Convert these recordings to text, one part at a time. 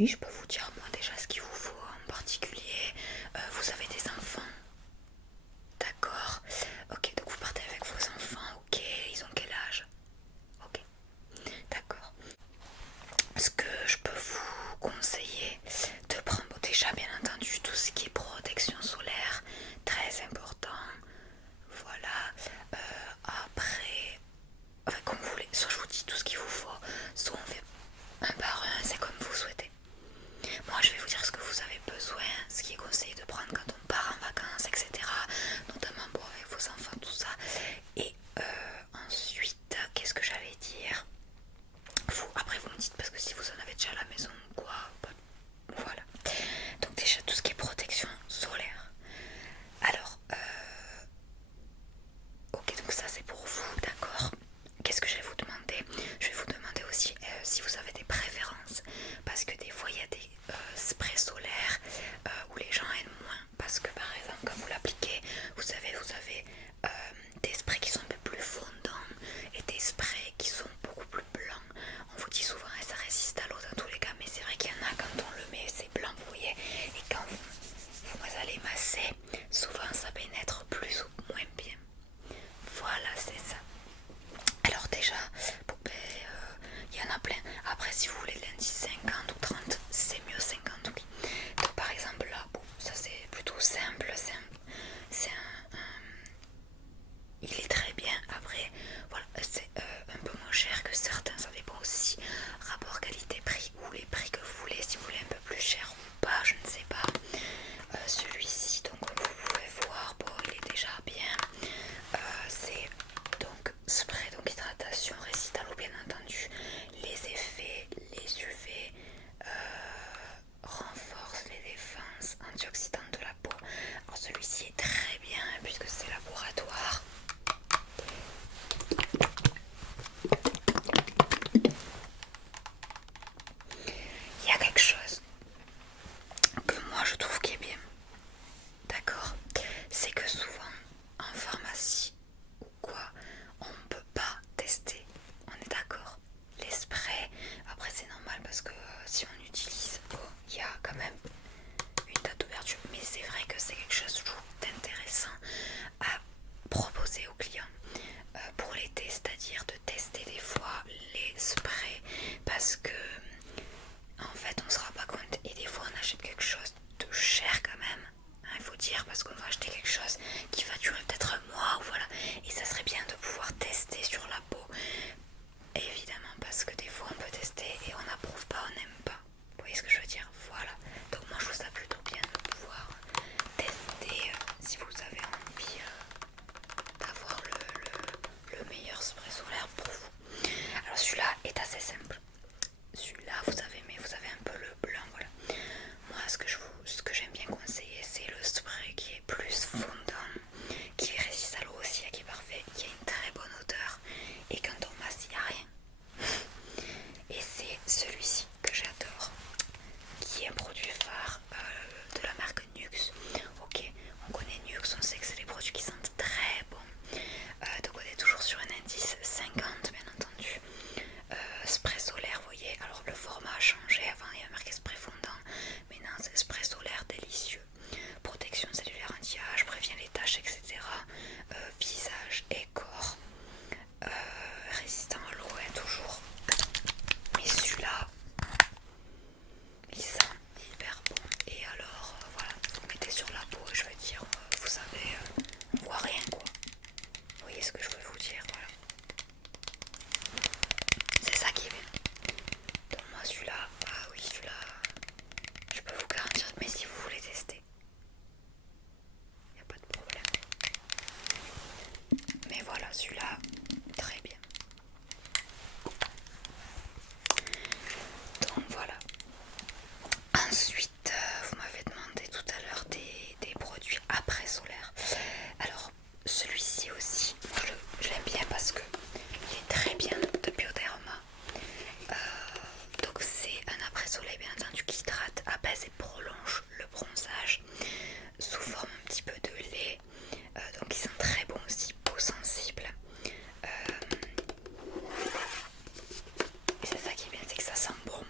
Oui, je peux vous dire moi déjà ce qu'il vous faut en particulier. Vous avez des enfants? D'accord. Ok, donc vous partez avec vos enfants. Ok, ils ont quel âge? Ok, d'accord. Ce que je peux vous conseiller de prendre, bon, déjà bien entendu tout ce qui est protection solaire, très important. Voilà. Après, enfin comme vous voulez, soit je vous dis tout ce qu'il vous faut, soit on fait un par un, c'est comme vous souhaitez. Moi je vais vous dire ce que vous avez besoin, ce qui est conseillé de prendre quand on part en vacances, etc. Notamment bon, avec vos enfants, tout ça. Et ensuite, qu'est-ce que j'allais dire? Vous, après vous me dites parce que si vous en avez déjà à la maison ou quoi, voilà. Donc déjà tout ce qui est protection solaire. Alors, ok, donc ça c'est pour vous, d'accord. Qu'est-ce que je vais vous demander? Je vais vous demander aussi si vous avez des préférences. Parce que des fois il y a des sprays solaires où les gens aiment moins. Parce que par exemple quand vous l'appliquez, vous avez des sprays qui sont un peu plus fondants et des sprays qui sont beaucoup plus blancs. On vous dit souvent ça résiste à l'eau dans tous les cas, mais c'est vrai qu'il y en a quand on le met c'est blanc, vous voyez. Et quand vous allez masser, souvent ça pénètre plus ou moins bien. Voilà, c'est ça. Alors déjà, bon, ben, y en a plein. Après, si vous voulez l'indice 50 ou 30, c'est mieux 50, oui. Donc par exemple là, bon, ça c'est plutôt simple. Il est très bien. Après, voilà, c'est un peu moins cher que certains. Ça dépend aussi rapport qualité-prix ou les prix que vous voulez. Si vous voulez un peu plus cher ou pas, je ne sais pas. Celui-ci, donc comme vous pouvez voir, bon, il est déjà bien. C'est donc spray, donc hydratation, résiste à l'eau bien entendu. Les effets, les UV, renforce les défenses antioxydantes de la peau. Alors celui-ci est très bien puisque c'est laboratoire. Il y a quelque chose que moi je trouve qui est bien, d'accord, c'est que souvent en pharmacie ou quoi, on ne peut pas tester, on est d'accord. Les sprays, après c'est normal parce que si on utilise, bon, il y a quand même une date d'ouverture, mais c'est vrai que c'est quelque chose d'intéressant à proposer aux clients pour l'été, c'est-à-dire de tester des fois les sprays parce que en fait on se rend pas compte et des fois on achète quelque chose de cher quand même, hein, il faut dire, parce qu'on va acheter quelque chose qui va durer peut-être un mois ou voilà, et ça serait bien de pouvoir tester sur la peau, évidemment, parce que des fois on peut tester et on n'approuve pas, on n'aime pas, vous voyez ce que je veux dire, voilà. Donc moi je trouve ça plutôt bien de pouvoir tester si vous avez envie d'avoir le meilleur spray solaire pour vous. Alors celui-là est assez simple. Celui-là vous avez un peu le blanc, voilà. Moi ce que j'aime bien conseiller c'est le spray qui est plus fondant, qui résiste à l'eau aussi, qui est parfait, qui a une très bonne odeur et quand on masse il n'y a rien. Et c'est celui-ci que j'adore, qui est un produit phare de la marque Nuxe. Ok, on connaît Nuxe, on sait que c'est des produits qui sentent très bon. Donc on est toujours sur un indice 50 bien entendu. Spray solaire, vous voyez, alors le format a changé, avant il y a marqué spray fondant, maintenant c'est spray solaire délicieux. Protection cellulaire anti-âge, prévient les taches, etc. Visage et corps. Résistant à l'eau, hein, toujours. Mais celui-là, il sent hyper bon. Et alors, voilà, vous mettez sur la peau, je veux dire, vous savez, on voit rien quoi. Vous voyez ce que je veux vous dire, voilà. C'est ça qui est bien. Donc moi celui-là, ah oui celui-là, je peux vous garantir, mais si vous voulez tester, il n'y a pas de problème. Mais voilà, celui-là, très bien. Donc voilà. Ensuite, vous m'avez demandé tout à l'heure des produits après solaire. Alors, celui-ci aussi, je l'aime bien parce que il est très bien de Bioderma. Donc c'est un après soleil bien entendu qui hydrate, apaise et prolonge le bronzage sous forme un petit peu de lait. Donc ils sont très bons aussi, peau sensible. Et c'est ça qui est bien, c'est que ça sent bon.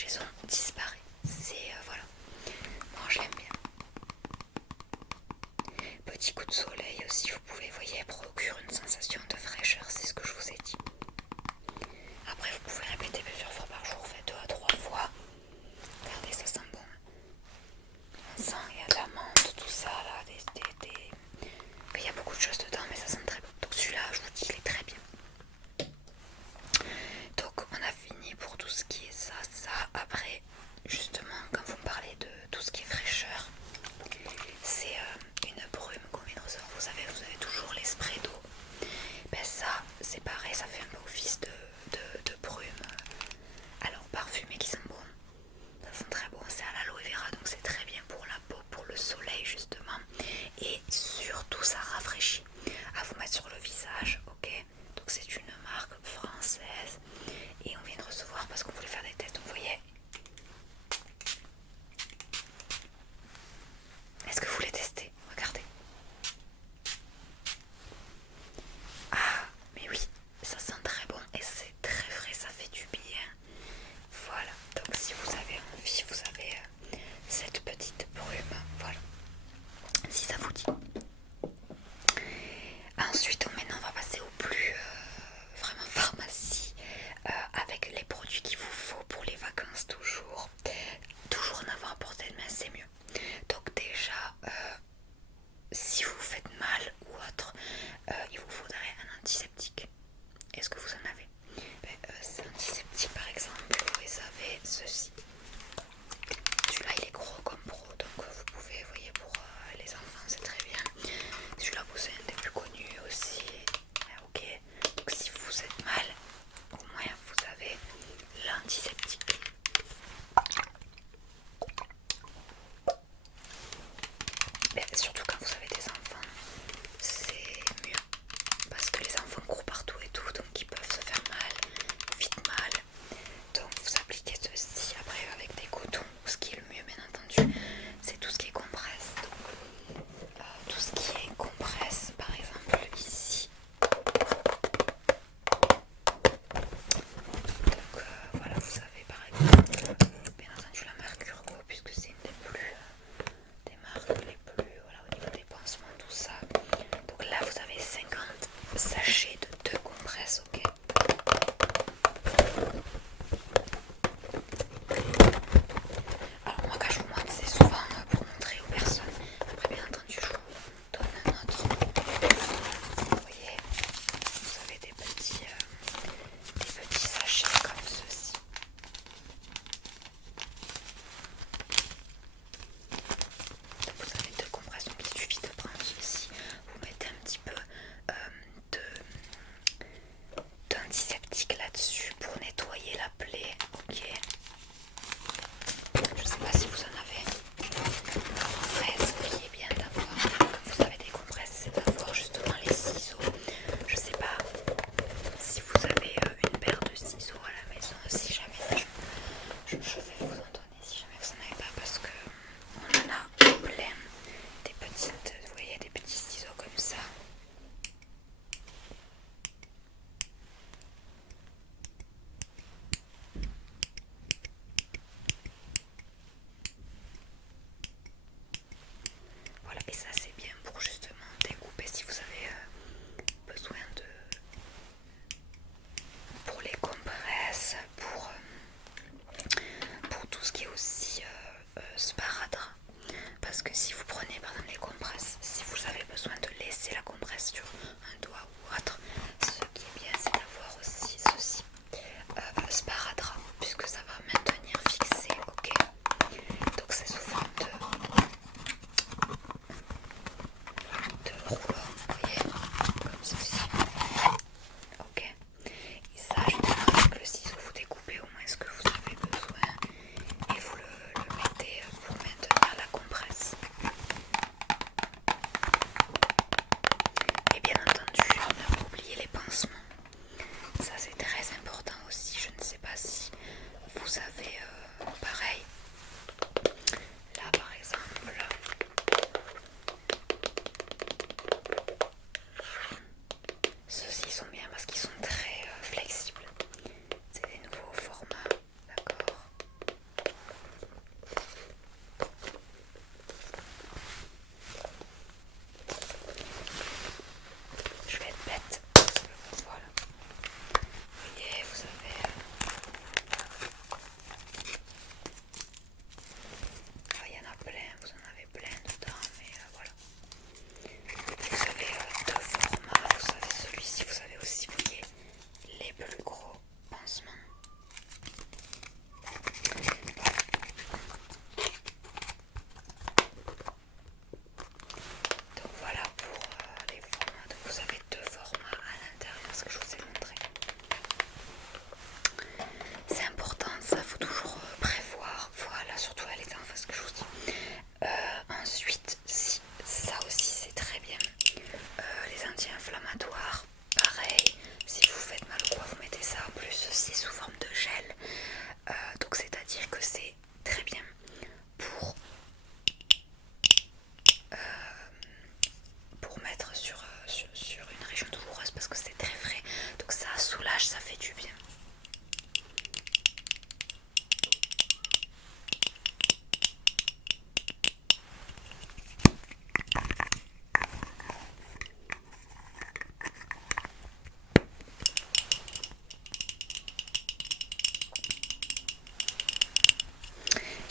démangeaison disparaît. C'est voilà, moi je l'aime bien. Petit coup de soleil aussi, vous pouvez, voyez, elle procure une sensation de fraîcheur, c'est ce que je vous ai dit. Après vous pouvez répéter plusieurs fois par jour, faites 2 à 3 fois. Regardez, ça sent bon. On sent, il y a de la menthe, tout ça là, il y a beaucoup de choses dedans, mais ça sent très bon. Donc celui-là, je vous dis, il est très bien. Donc on a fini pour tout ce qui est ça. Après,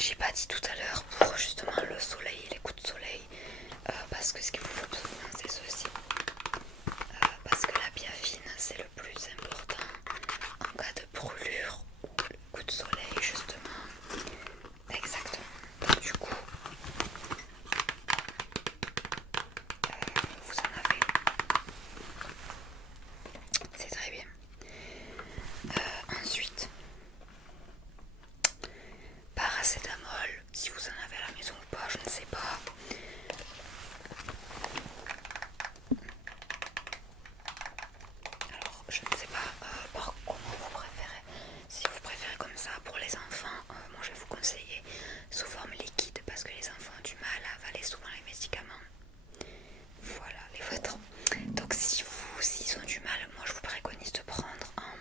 j'ai pas dit tout à l'heure pour justement le soleil et les coups de soleil, parce que ce qu'il vous faut absolument c'est ceci, parce que la biafine c'est le plus important en cas de brûlure ou le coup de soleil justement. Exactement. Donc, du coup, vous en avez. C'est très bien. Ensuite, paracétamol, si vous en avez à la maison ou pas, je ne sais pas. Alors, je ne sais pas par comment vous préférez. Si vous préférez comme ça pour les enfants, moi je vais vous conseiller sous forme liquide parce que les enfants ont du mal à avaler souvent les médicaments. Voilà, les vôtres. Donc s'ils ont du mal, moi je vous préconise de prendre en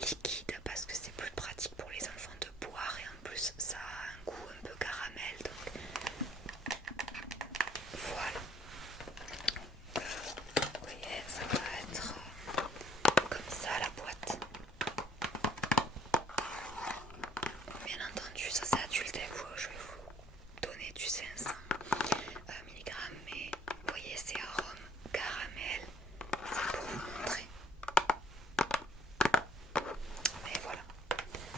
liquide parce que c'est plus pratique pour les enfants de boire et en plus ça a un goût un peu caramel. Donc voilà. Vous voyez, ça va être comme ça la boîte. Bien entendu, ça c'est adulté, je vais vous donner du 500 mg, mais vous voyez, c'est arôme caramel, c'est pour vous montrer. Mais voilà,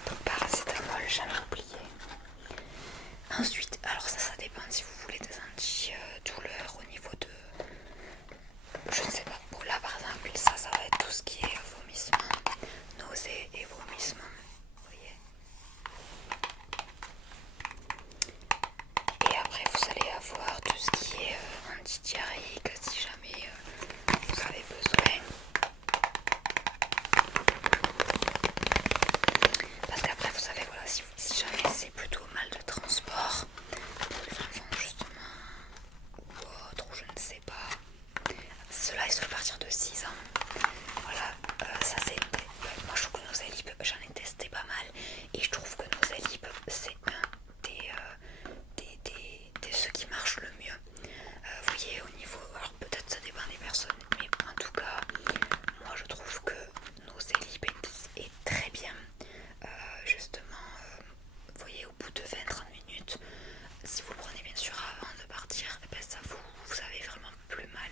donc paracétamol, jamais oublié. Ensuite, alors ça dépend si vous voulez des anti-douleurs au niveau de, je ne sais pas, bon, là par exemple, ça va être tout ce qui est vomissement, nausées et vomissement, vous voyez. Et après vous allez avoir tout ce qui est antidiarrhéique si jamais vous avez besoin. Parce qu'après vous savez, voilà, si jamais c'est plutôt mal de transport pour les enfants justement ou autre, ou je ne sais pas, cela est sur partir de 6 ans. Voilà, ça c'est, moi je trouve que Nozélib, j'en ai testé pas mal et je trouve que Nozélib c'est un des ceux qui marchent le mieux. Vous voyez, au niveau, alors peut-être ça dépend des personnes, mais en tout cas moi je trouve que Nozélib est très bien. Justement, vous voyez, au bout de 20-30 minutes, si vous le prenez bien sûr avant de partir, eh ben ça vous avez vraiment plus mal.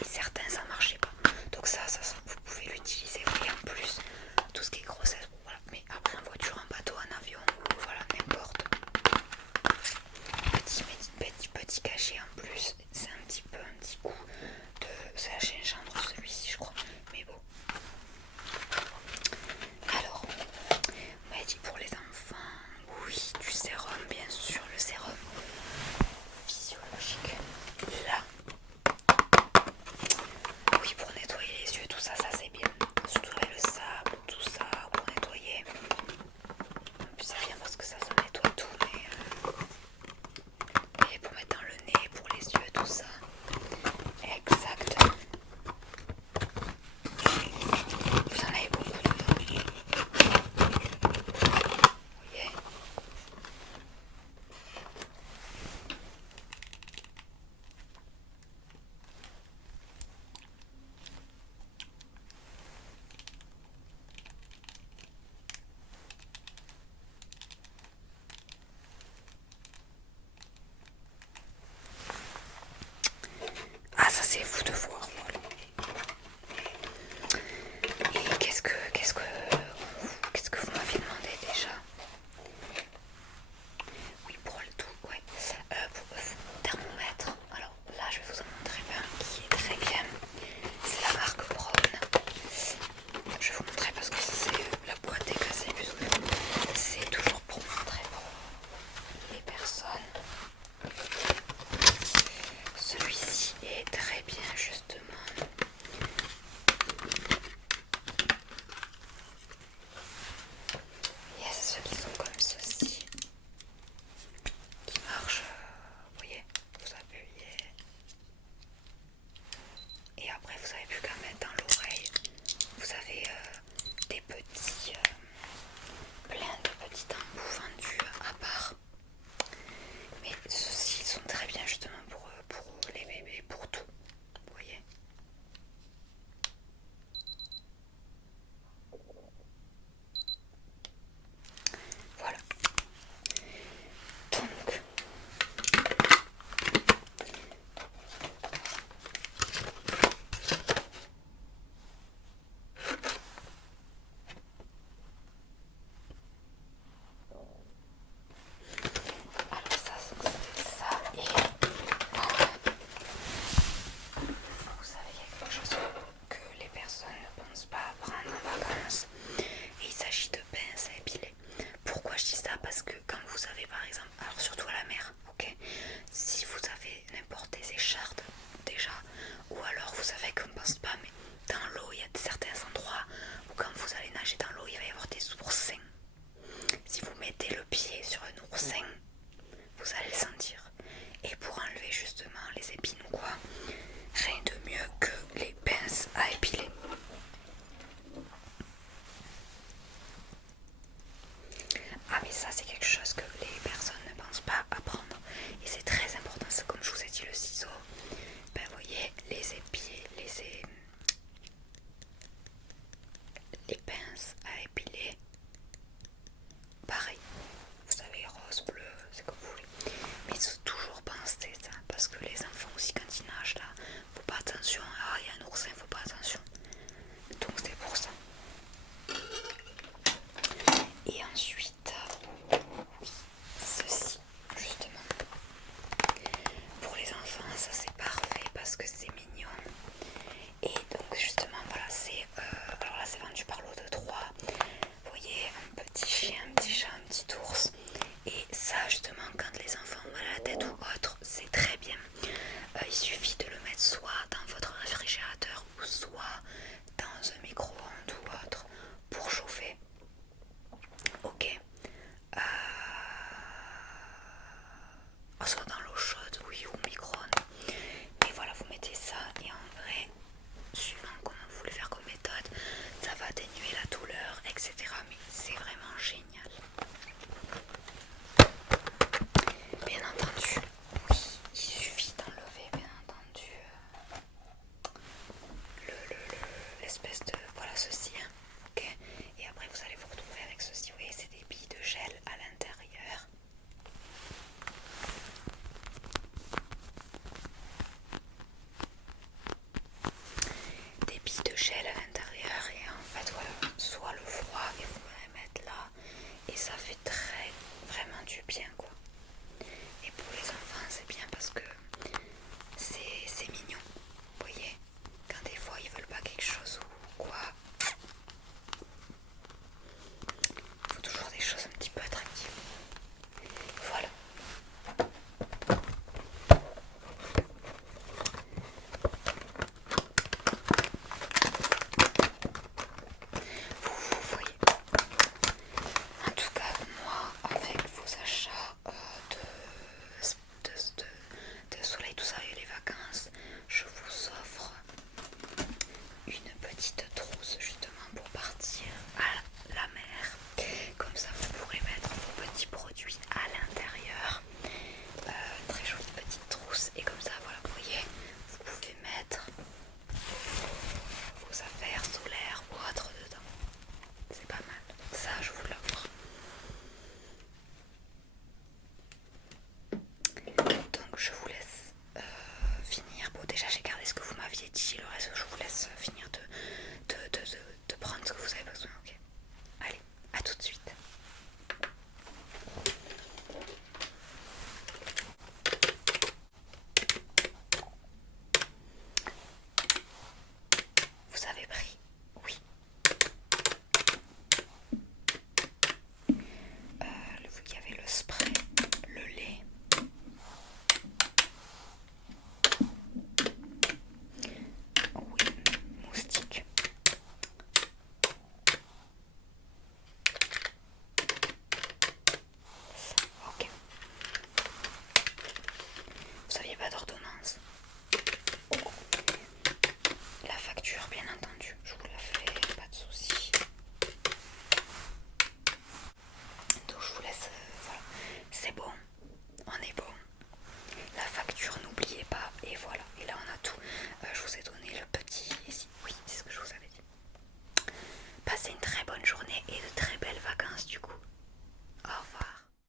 Et certains ça marchait pas. Donc ça vous pouvez l'utiliser. Vous voyez, en plus, tout ce qui est grossesse, voilà. Mais après en voiture, en bateau, en avion, voilà, n'importe. Petit cachet en plus, c'est un petit coup de. C'est la gingembre celui-ci, je crois. Mais bon. Alors, on m'a dit pour les enfants, oui, du sérum, bien sûr, le sérum physiologique. Là, sain, vous allez le sentir. Et pour enlever justement les épines ou quoi, rien de mieux que les pinces à épiler. Ah mais ça c'est quelque